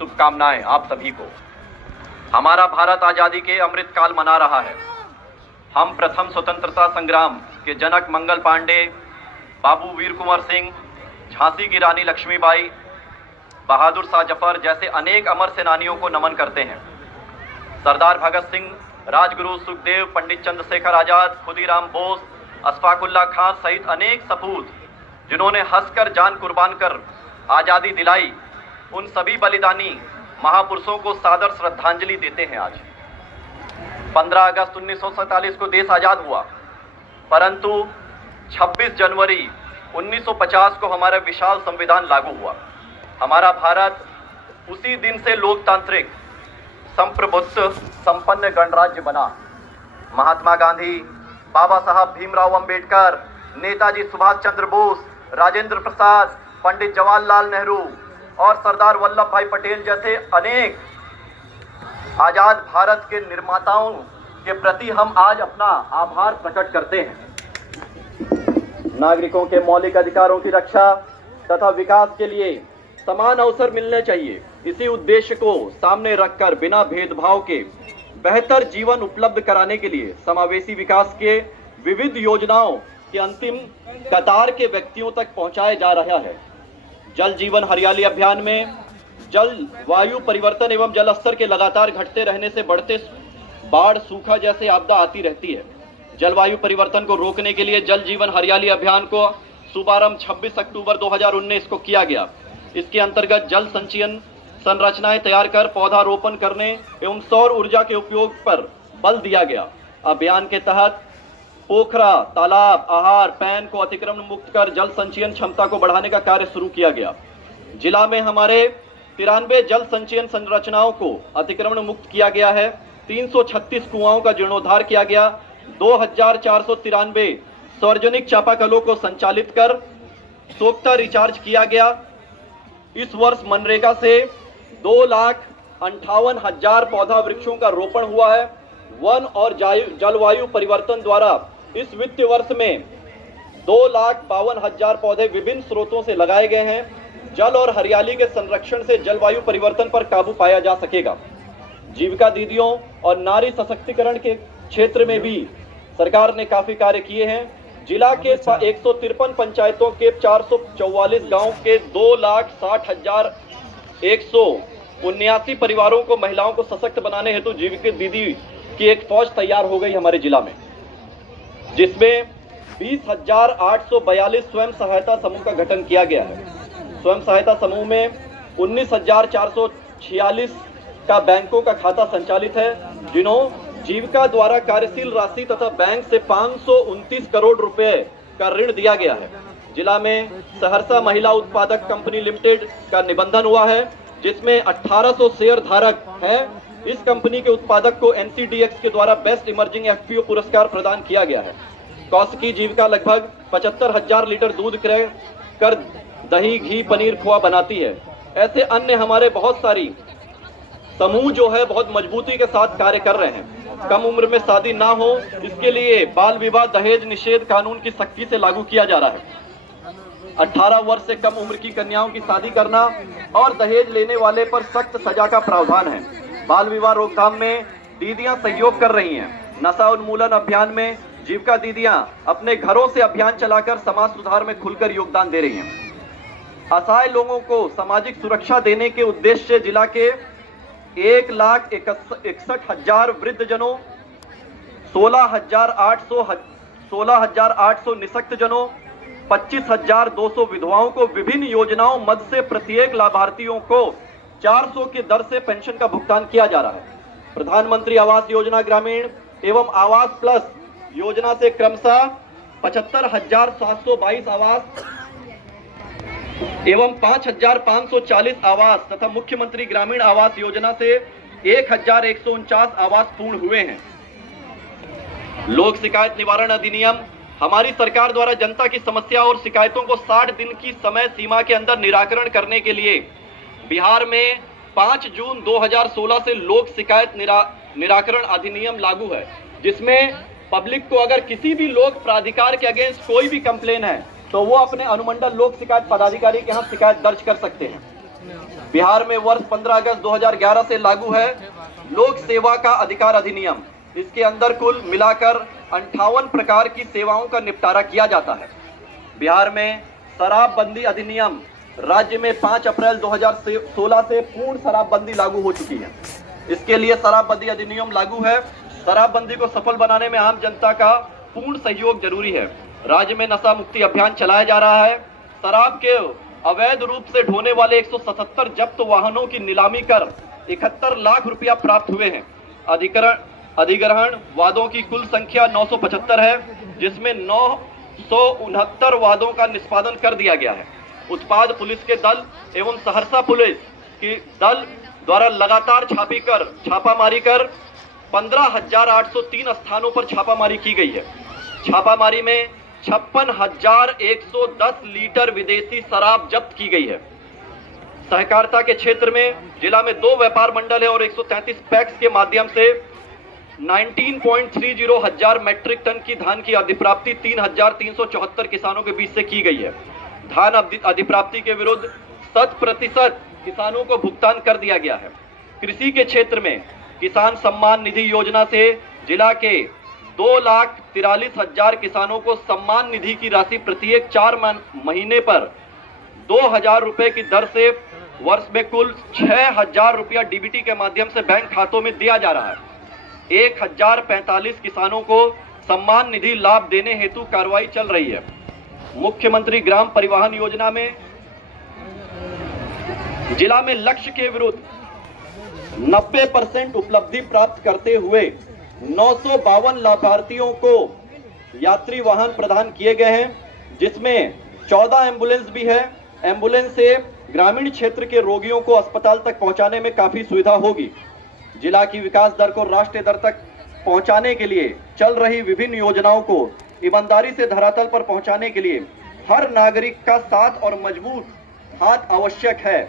शुभकामनाएं आप सभी को। हमारा भारत आज़ादी के अमृत काल मना रहा है। हम प्रथम स्वतंत्रता संग्राम के जनक मंगल पांडे, बाबू वीर कुंवर सिंह, झांसी की रानी लक्ष्मीबाई, बहादुर शाह जफर जैसे अनेक अमर सेनानियों को नमन करते हैं। सरदार भगत सिंह, राजगुरु सुखदेव, पंडित चंद्रशेखर आजाद, खुदीराम बोस, अशफाकुल्लाह खान सहित अनेक सपूत जिन्होंने हंसकर जान कुर्बान कर आज़ादी दिलाई, उन सभी बलिदानी महापुरुषों को सादर श्रद्धांजलि देते हैं। आज 15 अगस्त 1947 को देश आज़ाद हुआ, परंतु 26 जनवरी 1950 को हमारा विशाल संविधान लागू हुआ। हमारा भारत उसी दिन से लोकतांत्रिक, संप्रभुत्व संपन्न गणराज्य बना। महात्मा गांधी, बाबा साहब भीमराव अंबेडकर, नेताजी सुभाष चंद्र बोस, राजेंद्र प्रसाद, पंडित जवाहरलाल नेहरू और सरदार वल्लभ भाई पटेल जैसे अनेक आजाद भारत के निर्माताओं के प्रति हम आज अपना आभार प्रकट करते हैं। नागरिकों के मौलिक अधिकारों की रक्षा तथा विकास के लिए समान अवसर मिलने चाहिए। इसी उद्देश्य को सामने रखकर बिना भेदभाव के बेहतर जीवन उपलब्ध कराने के लिए समावेशी विकास के विविध योजनाओं के अंतिम कतार के व्यक्तियों तक पहुंचाया जा रहा है। जल जीवन हरियाली अभियान में जल वायु परिवर्तन एवं जल स्तर के लगातार घटते रहने से बढ़ते बाढ़, सूखा जैसे आपदा आती रहती है। जलवायु परिवर्तन को रोकने के लिए जल जीवन हरियाली अभियान को शुभारंभ 26 अक्टूबर 2019 को किया गया। इसके अंतर्गत जल संचयन संरचनाएं तैयार कर पौधारोपण करने एवं सौर ऊर्जा के उपयोग पर बल दिया गया। अभियान के तहत पोखरा, तालाब, आहार, पैन को अतिक्रमण मुक्त कर जल संचयन क्षमता को बढ़ाने का कार्य शुरू किया गया। जिला में हमारे 93 जल संचयन संरचनाओं को अतिक्रमण मुक्त किया गया है। 336 कुआओं का जीर्णोद्धार किया गया। 2493 सार्वजनिक चापाकलों को संचालित कर सोख्ता रिचार्ज किया गया। इस वर्ष मनरेगा से 2,58,000 पौधा वृक्षों का रोपण हुआ है। वन और जलवायु परिवर्तन द्वारा इस वित्तीय वर्ष में 2,52,000 पौधे विभिन्न स्रोतों से लगाए गए हैं। जल और हरियाली के संरक्षण से जलवायु परिवर्तन पर काबू पाया जा सकेगा। जीविका दीदियों और नारी सशक्तिकरण के क्षेत्र में भी सरकार ने काफी कार्य किए हैं। जिला के 153 पंचायतों के 444 गांव के 2,60,179 परिवारों को, महिलाओं को सशक्त बनाने हेतु जीविका दीदी की एक फौज तैयार हो गई हमारे जिला में, जिसमें 20,842 स्वयं सहायता समूह का गठन किया गया है। स्वयं सहायता समूह में 19,446 का बैंकों का खाता संचालित है, जिन्हों जीविका द्वारा कार्यशील राशि तथा बैंक से 529 करोड़ रुपए का ऋण दिया गया है। जिला में सहरसा महिला उत्पादक कंपनी लिमिटेड का निबंधन हुआ है, जिसमें 1800 शेयर धारक है। इस कंपनी के उत्पादक को NCDX के द्वारा बेस्ट इमर्जिंग FPO पुरस्कार प्रदान किया गया है। कौशिकी जीविका लगभग 75,000 लीटर दूध क्रय कर दही, घी, पनीर, खोआ बनाती है। ऐसे अन्य हमारे बहुत सारी समूह जो है बहुत मजबूती के साथ कार्य कर रहे हैं। कम उम्र में शादी ना हो, इसके लिए बाल विवाह दहेज निषेध कानून की सख्ती से लागू किया जा रहा है। 18 वर्ष से कम उम्र की कन्याओं की शादी करना और दहेज लेने वाले पर सख्त सजा का प्रावधान है। बाल विवाह रोकथाम में दीदियां सहयोग कर रही हैं। नशा उन्मूलन अभियान में जीविका दीदियां अपने घरों से अभियान चलाकर समाज सुधार में खुलकर योगदान दे रही हैं। असहाय लोगों को सामाजिक सुरक्षा देने के उद्देश्य से जिला के 1,61,000 वृद्धजनों, 16,800 निःशक्त जनों, 25,200 विधवाओं को विभिन्न योजनाओं मद से प्रत्येक लाभार्थियों को 400 की दर से पेंशन का भुगतान किया जा रहा है। प्रधानमंत्री आवास योजना ग्रामीण एवं आवास प्लस योजना से क्रमशः 75,722 आवास एवं 5,540 आवास तथा मुख्यमंत्री ग्रामीण आवास योजना से 1,149 आवास पूर्ण हुए हैं। लोक शिकायत निवारण अधिनियम हमारी सरकार द्वारा जनता की समस्या और शिकायतों को 60 दिन की समय सीमा के अंदर निराकरण करने के लिए बिहार में 5 जून 2016 से लोक शिकायत निराकरण अधिनियम लागू है, जिसमें पब्लिक को अगर किसी भी लोक प्राधिकार के अगेंस्ट कोई भी कंप्लेन है तो वो अपने अनुमंडल लोक शिकायत पदाधिकारी के यहाँ शिकायत दर्ज कर सकते हैं। बिहार में वर्ष 15 अगस्त 2011 से लागू है लोक सेवा का अधिकार अधिनियम। इसके अंदर कुल मिलाकर 58 प्रकार की सेवाओं का निपटारा किया जाता है। बिहार में शराबबंदी अधिनियम राज्य में 5 अप्रैल 2016 से पूर्ण शराबबंदी लागू हो चुकी है। इसके लिए शराबबंदी अधिनियम लागू है। शराबबंदी को सफल बनाने में आम जनता का पूर्ण सहयोग जरूरी है। राज्य में नशा मुक्ति अभियान चलाया जा रहा है। शराब के अवैध रूप से ढोने वाले 177 जब्त वाहनों की नीलामी कर 71 लाख रुपया प्राप्त हुए हैं। अधिग्रहण वादों की कुल संख्या 975 है, जिसमें 969 वादों का निष्पादन कर दिया गया है। उत्पाद पुलिस के दल एवं सहरसा पुलिस के दल द्वारा लगातार छापामारी कर 15,803 स्थानों पर छापामारी की गई है। छापामारी में 56,110 लीटर विदेशी शराब जब्त की गई है। सहकारिता के क्षेत्र में जिला में 2 व्यापार मंडल है और 133 पैक्स के माध्यम से 19.30 हजार मैट्रिक टन की धान की अधिप्राप्ति 3,374 किसानों के बीच से की गई है। धान अधिप्राप्ति के विरुद्ध 100% किसानों को भुगतान कर दिया गया है। कृषि के क्षेत्र में किसान सम्मान निधि योजना से जिला के 2,43,000 किसानों को सम्मान निधि की राशि प्रत्येक 4 महीने पर 2,000 रुपए की दर से वर्ष में कुल 6,000 रुपया डीबीटी के माध्यम से बैंक खातों में दिया जा रहा है। 1,045 किसानों को सम्मान निधि लाभ देने हेतु कार्रवाई चल रही है। मुख्यमंत्री ग्राम परिवहन योजना में जिला में लक्ष्य के विरुद्ध 90% उपलब्धि प्राप्त करते हुए 952 लाभार्थियों को यात्री वाहन प्रदान किए गए हैं, जिसमें 14 एम्बुलेंस भी है। एम्बुलेंस से ग्रामीण क्षेत्र के रोगियों को अस्पताल तक पहुंचाने में काफी सुविधा होगी। जिला की विकास दर को राष्ट्रीय दर तक पहुंचाने के लिए चल रही विभिन्न योजनाओं को ईमानदारी से धरातल पर पहुंचाने के लिए हर नागरिक का साथ और मजबूत हाथ आवश्यक है।